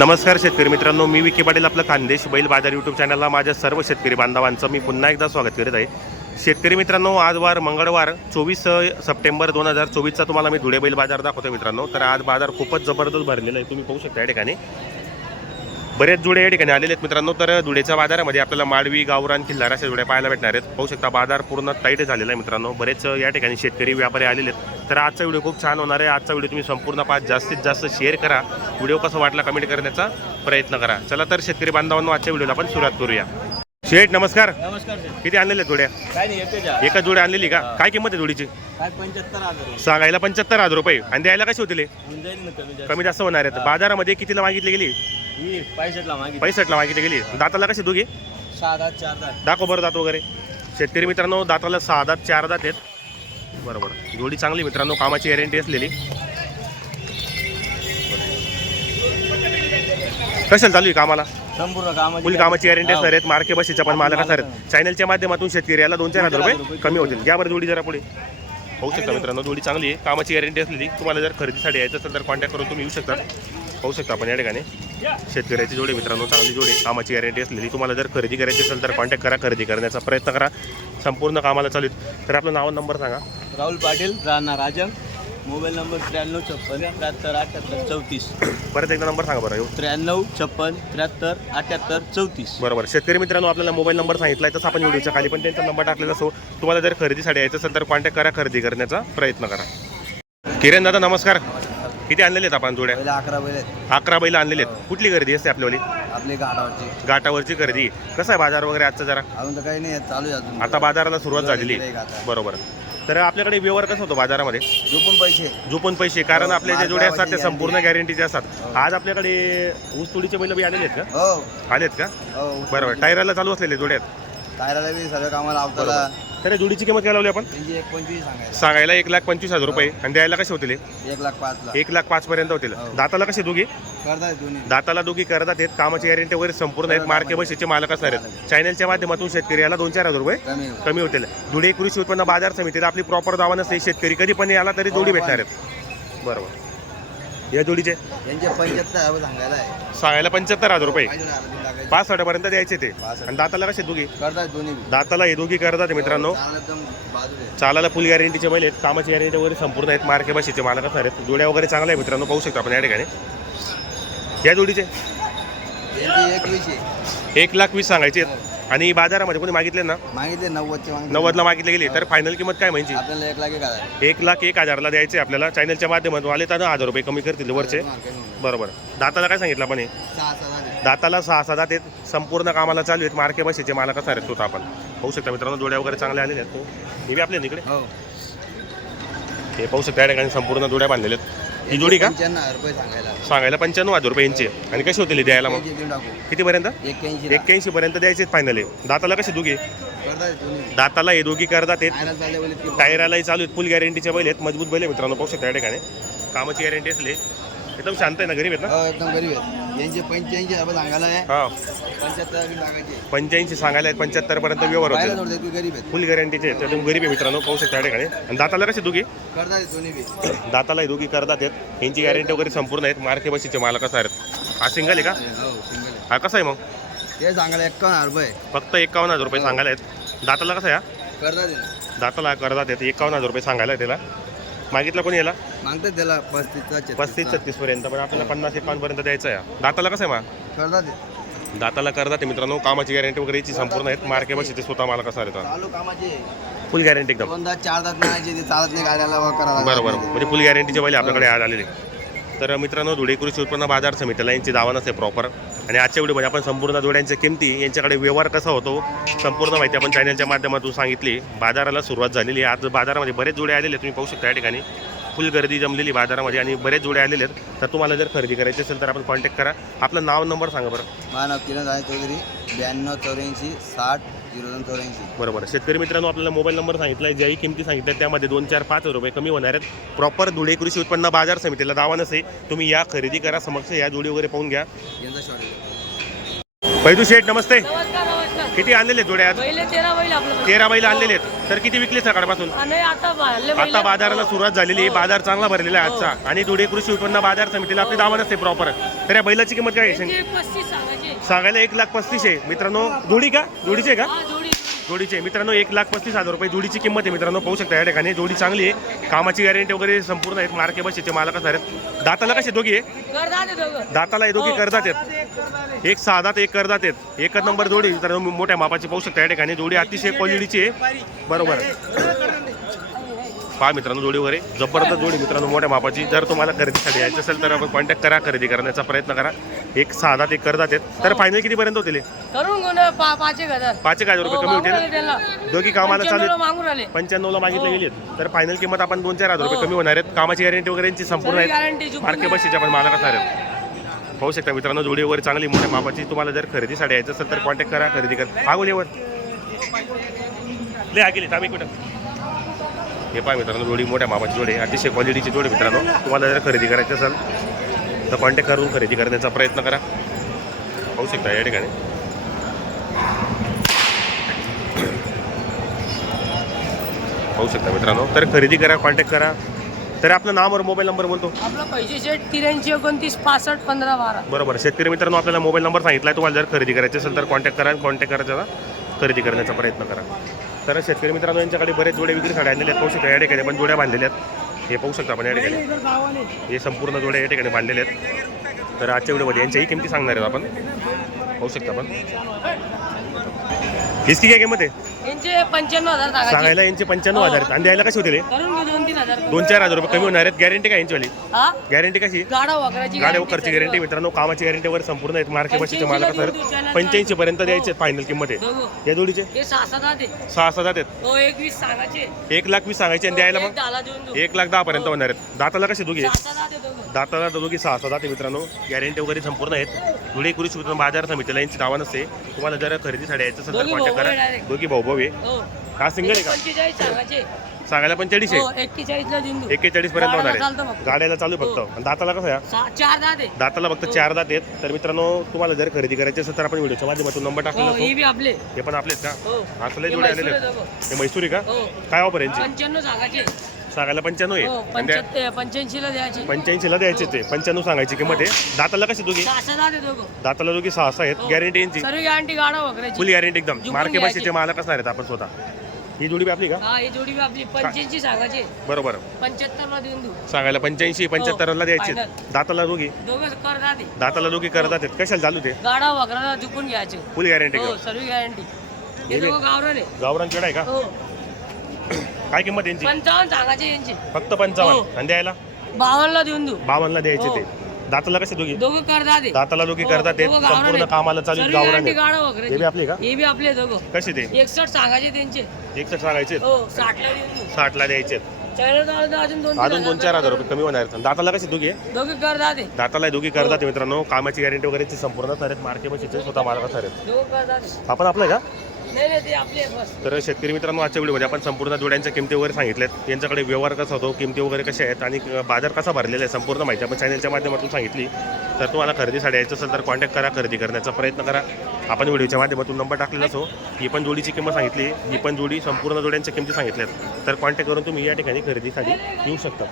नमस्कार शेतकरी मित्रांनो मी विखे पाटील आपलं खानदेश बैल बाजार यूट्यूब चॅनलला माझ्या सर्व शेतकरी बांधवांचं मी पुन्हा एकदा स्वागत करीत आहे. शेतकरी मित्रांनो आज वार मंगळवार चोवीस सप्टेंबर दोन हजार चोवीसचा तुम्हाला मी धुळे बैल बाजार दाखवतो मित्रांनो. तर आज बाजार खूपच जबरदस्त भरलेला आहे. तुम्ही पाहू शकता या ठिकाणी. बरेच जुडे या ठिकाणी आलेले आहेत. मित्रांनो तर धुळेच्या बाजारामध्ये आपल्याला माडवी गावरान किल्लार अशा जुड्या पाहायला भेटणार आहेत. पाहू शकता बाजार पूर्ण टाईट झालेला आहे मित्रांनो. बरेच या ठिकाणी शेतकरी व्यापारी आलेले आहेत. तर आजचा व्हिडिओ खूप छान होणार आहे. आजचा व्हिडिओ तुम्ही संपूर्ण पाच जास्तीत जास्त शेअर करा. व्हिडिओ कसा वाटला कमेंट करण्याचा प्रयत्न करा. चला तर शेतकरी बांधवांनो आजच्या व्हिडिओला आपण सुरुवात करूया. शेठ नमस्कार. नमस्कार किती आणलेले जोड्या? काय नाही. एका जोड्या आणलेली का? काय किंमत आहे जोडीची. सांगायला पंच्याहत्तर हजार रुपये. आणि द्यायला कशी होतील कमी जास्त होणार आहेत. बाजारामध्ये कितीला मागितली गेली? ही पैशातला मागितली. पैसठला मागितली गेली. दाताला कशी दोघी? सहा चार दहा दाखव बरं दात वगैरे. शेतकरी मित्रांनो दाताला सहा दात चार दात आहेत. बरोबर. जोडी चांगली मित्रांनो कामाची गॅरंटी असलेली. कशाला चालू आहे कामाला? संपूर्ण कामाची फुल कामाची गॅरंटी. असणार आहेत. मार्के बशीच्या पण मालक असणार आहेत. चॅनलच्या माध्यमातून शेतकरी याला दोन चार हजार रुपये कमी होतील. घ्या बरं जोडी जरा पुढे. होऊ शकता मित्रांनो जोडी चांगली आहे. कामाची गॅरंटी असलेली. तुम्हाला जर खरेदीसाठी यायचं असेल तर कॉन्टॅक्ट करून तुम्ही येऊ शकता. पाहू शकता आपण या ठिकाणी. शेतकऱ्याची जोडी मित्रांनो चांगली जोडी. कामाची गॅरंटी असलेली. तुम्हाला जर खरेदी करायची असेल तर कॉन्टॅक्ट करा. खरेदी करण्याचा प्रयत्न करा. संपूर्ण कामाला चालू. तर आपलं नाव नंबर सांगा. राहुल पाटील राणा राजन. मोबाईल नंबर त्र्याण्णव छप्पन त्र्याहत्तर अठ्याहत्तर चौतीस. परत एकदा नंबर सांगा बरं हो. त्र्याण्णव छप्पन त्र्याहत्तर अठ्याहत्तर चौतीस. बरोबर. शेतकरी मित्रांनो आपल्याला मोबाईल नंबर सांगितला आहे तसं आपण व्हिडिओच्या खाली पण त्यांचा नंबर टाकलेला असो. तुम्हाला जर खरेदीसाठी यायचं असेल तर कॉन्टॅक्ट करा खरेदी करण्याचा प्रयत्न करा. किरण दादा नमस्कार. किती आणलेले आहेत आपण जोड्या? अकरा बैल आहेत. अकरा बैल आणलेले आहेत. कुठली गर्दी असते आपल्यावाली आपले घाटावरचे. घाटावरची खरेदी. कसं आहे बाजार वगैरे आजचा जरा? अजून तर काही नाही चालू आहे अजून. आता बाजाराला सुरुवात झालेली. बरोबर. तर आपल्याकडे व्यवहार कसा होतो बाजारामध्ये? पण पैसे. झोपून पैसे कारण आपले जे जोडे असतात ते संपूर्ण गॅरंटीचे असतात. आज आपल्याकडे ऊस तुडीचे बैल बी आलेले आहेत हो. का आलेत का? हो बरोबर. टायराला चालू असलेले जोडे आहेत टायराला बी सर्व कामाला अवताला तर या जोडीची किंमत काय लावली आपण? त्यांची एक पंचवीस सांगायला सांगायला एक लाख पंचवीस हजार रुपये. आणि द्यायला कसे होतील हे? एक लाख पाच लाख. एक लाख पाच पर्यंत होतील. हो. दाताला कसे दोघी? करताय दोन्ही. दाताला दोघी करतात आहेत कामाची गॅरंटी वगैरे संपूर्ण आहेत. मार्के बशीचे मालक असणार आहेत. चॅनलच्या माध्यमातून शेतकरी याला दोन चार हजार रुपये कमी होईल. कमी होतील. धुळे कृषी उत्पन्न बाजार समितीत आपली प्रॉपर दावा नसते. शेतकरी कधी पण याला तरी जोडी भेटणार आहेत. बरोबर. या जोडीचे? यांचे पंच्याहत्तर हजार सांगायला आहे. सांगायला पंच्याहत्तर हजार रुपये. अर्धी. पाच पर्यंत द्यायचे ते. आणि दाताला कसे दोघी? करताय दोन्ही बी. दाताला हे दोघी करतात मित्रांनो. चांगलं एकदम बाजूला आहे. चालायला फुल गॅरंटीचे बैल आहेत कामाची गॅरंटी वगैरे संपूर्ण आहेत मार्के बशीचे मालक असणार आहेत. जोड्या वगैरे चांगल्या आहे मित्रांनो पाहू शकता आपण या ठिकाणी. या जोडीचे? आहे. एक लाख वीस सांगायचे आहेत. आणि बाजारामध्ये कोणी मागितले ना? मागितले नव्वदचे मागितले. नव्वदला मागितले गेले. तर फायनल किंमत काय म्हणजे? आपल्याला एक लाख एक हजार. एक लाख एक हजारला द्यायचे आपल्याला. चॅनलच्या माध्यमातून आले तर हजार रुपये कमी करतील वरचे. बरोबर. दाताला काय सांगितलं आपण हे? सहा. दाताला सहा सहा दात आहेत. संपूर्ण कामाला चालू आहेत. मार्के बशीचे मालक असणार आहेत. स्वतः आपण पाहू शकता मित्रांनो जोड्या वगैरे चांगल्या आलेल्या आहेत. हे बी आपल्या इकडे? हो. हे पाहू शकता या ठिकाणी संपूर्ण जोड्या बांधलेल्या आहेत. ही जोडी का? सांगायला पंच्याण्णव हजार रुपये यांची आणि कशी होतील द्यायला मग? कितीपर्यंत? एक्क्याऐंशी पर्यंत द्यायचे फायनल आहे दाताला कशी दोन्ही. बी. दाताला हे दोघी करतात टायरालाही चालू आहेत. फुल गॅरंटीचे बैल आहेत. मजबूत बैल आहे मित्रांनो. पाहू शकता या ठिकाणी. कामाची गॅरंटी असली. एकदम शांत आहे ना? गरीब आहेत ना? हो एकदम गरीब आहेत. यांचे पंच्याऐंशी हजार सांगायला आहे. हा. पंच्याहत्तर पंच्याऐंशी सांगायला आहेत पंच्याहत्तर पर्यंत व्यवहार पाहिलं होते थोडं की गरीब आहेत. फुल गॅरंटीचे आहेत. त्यातून गरीब आहे मित्रांनो पाहू शकता या ठिकाणी. आणि दाताला कशी दोघी? करताय दोन्ही बी. दाताला दोघी करतात आहेत. यांची गॅरंटी वगैरे संपूर्ण आहेत. मार्के बशीचे मालक असणार आहेत. हा सिंगल आहे का? हो सिंगल हा कसा आहे मग? ते सांगायला एक्कावन्न हजार रुपये फक्त एकावन्न हजार रुपये सांगायला आहेत. दाताला कसं आहे हा? दाताला करतात आहेत. एकावन्न हजार रुपये सांगायला आहे त्याला. मागितलं कोणी याला? मागतात त्याला पस्तीसचा पस्तीस छत्तीस पर्यंत पण आपल्याला पन्नास एकावन्न पर्यंत द्यायचं आहे. दाताला कसं आहे करतात ते. दाताला करतात मित्रांनो कामाची गॅरंटी वगैरे याची संपूर्ण आहेत. मार्के बशीचे स्वतः आहेत चालू कामाचे. फुल गॅरंटी एकदम. चार दात नाही चालत नाही गाड्याला बरोबर. म्हणजे फुल गॅरंटीचे बैल आपल्याकडे आज आलेले. तर मित्रांनो धुळे कृषी उत्पन्न बाजार समितीला यांची दावा नसते प्रॉपर आणि आजच्या व्हिडिओमध्ये आपण संपूर्ण जोड्यांच्या किमती यांच्याकडे व्यवहार कसा होतो संपूर्ण माहिती आपण चॅनलच्या माध्यमातून सांगितली. बाजाराला सुरुवात झालेली आहे. आज बाजारामध्ये बरेच जोडे आलेले आहेत तुम्ही पाहू शकता या ठिकाणी. फुल गर्दी जमलेली बाजारामध्ये आणि बरेच जोडे आलेले आहेत. तर तुम्हाला जर खरेदी करायची असेल तर आपण कॉन्टॅक्ट करा. आपलं नाव नंबर सांगा बरं. माझं नाव किरण राय चौधरी. ब्याण्णव चौऱ्याऐंशी साठ झिरो दोन चौऱ्याऐंशी. बरोबर. शेतकरी मित्रांनो आपल्याला मोबाईल नंबर सांगितला आहे ज्याही किमती सांगितल्या त्यामध्ये दोन चार पाच रुपये कमी होणार आहेत. प्रॉपर धुळे कृषी उत्पन्न बाजार समितीला दावा नसे तुम्ही या खरेदी करा समक्ष या जोडी वगैरे पाहून घ्या. यांचा शॉर्ट पैदू शेठ नमस्ते. किती आणलेले जोड्या आज? पहिले तेरा बैल आपलं तेरा बैल आणलेले आहेत. तर किती विकले सकाळपासून? आता बाहेरले बैल आता बाजाराला सुरुवात झालेली आहे. हो. बाजार चांगला भरलेला आहे आजचा. आणि धुळे कृषी उत्पन्न बाजार समितीला आपली दावा नसते प्रॉपर तर या बैलाची किंमत काय आहे त्यांचे पस्तीस सांगायचे. सांगायला एक लाख पस्तीस आहे. मित्रांनो जोडी का? जोडीचे का? हा जोडी जोडीचे. मित्रांनो एक लाख पस्तीस हजार रुपये जोडीची किंमत आहे मित्रांनो. पाहू शकता या ठिकाणी. जोडी चांगली आहे. कामाची गॅरंटी वगैरे संपूर्ण आहेत. मार्के बसेचे मालक असणार आहेत. दाताला कसे आहे? दोघं. दाताला हे दोघी हो. करदात आहेत. एक साधात एक करदात आहेत. एकच नंबर जोडी मित्रांनो मोठ्या मापाची पाहू शकता या ठिकाणी. जोडी अतिशय क्वालिटीची आहे. बरोबर. पहा मित्रांनो जोडी वगैरे. जबरदस्त जोडी मित्रांनो मोठ्या मापाची. जर तुम्हाला खरेदीसाठी यायचं असेल तर आपण कॉन्टॅक्ट करा खरेदी करण्याचा प्रयत्न करा. एक साधात एक करदात आहेत. तर फायनल कितीपर्यंत होतील हे? करून घेऊन पा पाच एक हजार. पाच एक हजार रुपये हो, कमी मागून आले होतील त्यांना. दोघी कामाला चालू पंच्याण्णवला आहेत मागून आले पंच्याण्णवला मागितले गेली तर फायनल किंमत आपण दोन चार हजार रुपये हो. कमी होणार आहेत. कामाची गॅरंटी वगैरे यांची संपूर्ण आहेत. guarantee. बसीच्या पण मालक असणार आहेत. पाहू शकता मित्रांनो जोडी वगैरे चांगली मोठ्या मापाची. तुम्हाला जर खरेदीसाठी यायचं असेल तर कॉन्टॅक्ट करा खरेदी करा. आगोलीवर ले आगे थांब एक मिनिट. हे पहा मित्रांनो जोडी मोठ्या मापाची जोडी आहे. अतिशय क्वालिटीची जोडी मित्रांनो. तुम्हाला जर खरेदी करायची असेल तर कॉन्टॅक्ट करून खरेदी करण्याचा प्रयत्न करा. पाहू शकता या ठिकाणी. पाहू शकता मित्रांनो. तर खरेदी करा कॉन्टॅक्ट करा. तर आपलं नाव और मोबाईल नंबर बोलतो. आपलं पैसे शेट एकोणतीस पासष्ट पंधरा बारा. बरोबर. शेतकरी मित्रांनो आपल्याला मोबाईल नंबर सांगितला तुम्हाला जर खरेदी करायची असेल तर कॉन्टॅक्ट करा कॉन्टॅक्ट करायचा खरेदी करण्याचा प्रयत्न करा. तर शेतकरी मित्रांनो यांच्याकडे बरेच जोड्या विक्रीसाठी आणलेले आहेत. पाहू शकता या ठिकाणी पण जोड्या बांधलेल्या आहेत. हे पाहू शकता आपण या ठिकाणी. हे संपूर्ण जोडे या ठिकाणी बांधलेले आहेत. तर आजच्या व्हिडिओमध्ये यांच्याही किमती सांगणार आहेत आपण. पाहू शकता आपण. इसकी काय किंमत आहे? यांचे पंच्याण्णव हजार टाकायचे सांगायला यांचे पंच्याण्णव हजार आहेत. आणि द्यायला कसे होतील हे? करून घेऊ दोन तीन हजार दोन चार हजार रुपये कमी होणार आहेत. गॅरंटी काय यांचीवाली? हा? गॅरंटी कशी? गाडा वगैरेची गाड्या वगैरेची गॅरंटी मित्रांनो कामाची गॅरंटी वगैरे संपूर्ण आहेत. मार्केट बसीचे 85 मालक ला सर देऊन देऊ, channel पंच्याऐंशी पर्यंत हो. द्यायचे फायनल किंमत आहे. दोघं या जोडीचे? हे सहा सहा ते सहा सहा आहेत. हो एकवीस सांगायचे. एक लाख वीस सांगायचे आणि द्यायला मग? दहाला देऊन देऊ. एक लाख दहा पर्यंत होणार आहेत. दाताला कसे दोघी? सहा सहा ते दोघं. दाताला दोघी सहा सहा जाते मित्रांनो. गॅरंटी वगैरे संपूर्ण आहेत. धुळे कृषी उत्पन्न बाजार समितीला यांची दावा नसते. तुम्हाला जर खरेदीसाठी यायचं असेल तर कॉन्टॅक्ट करा. दोघी भाऊ भाऊ आहे. हो. हा सिंगल आहे का? सांगायला पंचेचाळीस हो आहे एक्केचाळीस देऊ एक्केचाळीस पर्यंत होणार आहे. गाड्याला चालू फक्त. हो. दाताला कसं आहे? दाताला फक्त चार दात आहेत. तर मित्रांनो तुम्हाला जर खरेदी करायची असेल तर आपण व्हिडिओच्या माध्यमातून नंबर टाकलेला हो हे हे पण आपलेच का? हो. असले हे जोडे म्हैसूर आलेले. हे मैसूरी का? हो. काय ऑफर यांची? सांगायला पंच्याण्णव हो आहे पंच्याहत्तर पंच्याऐंशीला द्यायचे. पंच्याऐंशीला द्यायचे ते. पंच्याण्णव सांगायची किंमत आहे दाताला कशी दोघी? दाताला दोघी सहा सहा आहेत. हो. गॅरंटी यांची. सर्व गॅरंटी गाडा फुल वगैरे गॅरंटी एकदम. जुकून मार्के घ्यायची. बसीचे मालक असणार आहेत आपण स्वतः. ही जोडी बी आपली का? हा ही जोडी बी आपली. पंच्याऐंशी सांगायचे. बरोबर. पंच्याहत्तर ला देऊन देऊ. सांगायला पंच्याऐंशी पंच्याहत्तरला द्यायचे. हो, final. दाताला दोघी? कर दाताला दोघी करतात आहेत. कशाला चालू ते? गाडा वगैरे झुकून घ्यायचे. फुल गॅरंटी हो सर्व गॅरंटी हे हे बी- दोघं गावरान आहे. गावरान आहे का? हो. काय किंमत यांची? पंचावन्न सांगायचे यांचे. फक्त पंचावन्न. हो. आणि द्यायला? बावन्नला देऊन देऊ. बावन्नला द्यायचे हो. ते. दाताला कसे दोघी? दोघं कर दहा ते. दाताला दोघी हो, करतात ते. दोघं गावरान संपूर्ण आहेत. कामाला चालू सर्व गावरान गॅरंटी आहेत. गाडा हे बी वगैरे आपली का? हे बी आपले दोघं. कसे ते? एकसष्ट सांगायचे त्यांचे. एकसष्ट सांगायचे हो साठला देऊन देऊ. साठला द्यायचे अजून दोन अजून दोन चार हजार रुपये. कमी होणार आहेत. दाताला कशी दोघी? आहे? दोघे कर दहा ते. दाताला दोघी करतात मित्रांनो. कामाची गॅरंटी वगैरे ती संपूर्ण असणार आहेत. मार्के बसीचे स्वतः असणार आहेत. दोघं ते. आपण आपलं आहे का? तर शेतकरी मित्रांनो आजच्या व्हिडिओमध्ये आपण संपूर्ण जोड्यांच्या किमती वगैरे सांगितल्यात यांच्याकडे व्यवहार कसा होतो किमती वगैरे कशा आहेत आणि बाजार कसा भरलेला आहे संपूर्ण माहिती आपण चॅनलच्या माध्यमातून सांगितली. तर तुम्हाला खरेदीसाठी यायचं असेल तर कॉन्टॅक्ट करा खरेदी करण्याचा प्रयत्न करा. आपण व्हिडिओच्या माध्यमातून नंबर टाकलेला असो. ही पण जोडीची किंमत सांगितली. ही पण जोडी संपूर्ण जोड्यांच्या किमती सांगितल्यात. तर कॉन्टॅक्ट करून तुम्ही या ठिकाणी खरेदीसाठी येऊ शकता.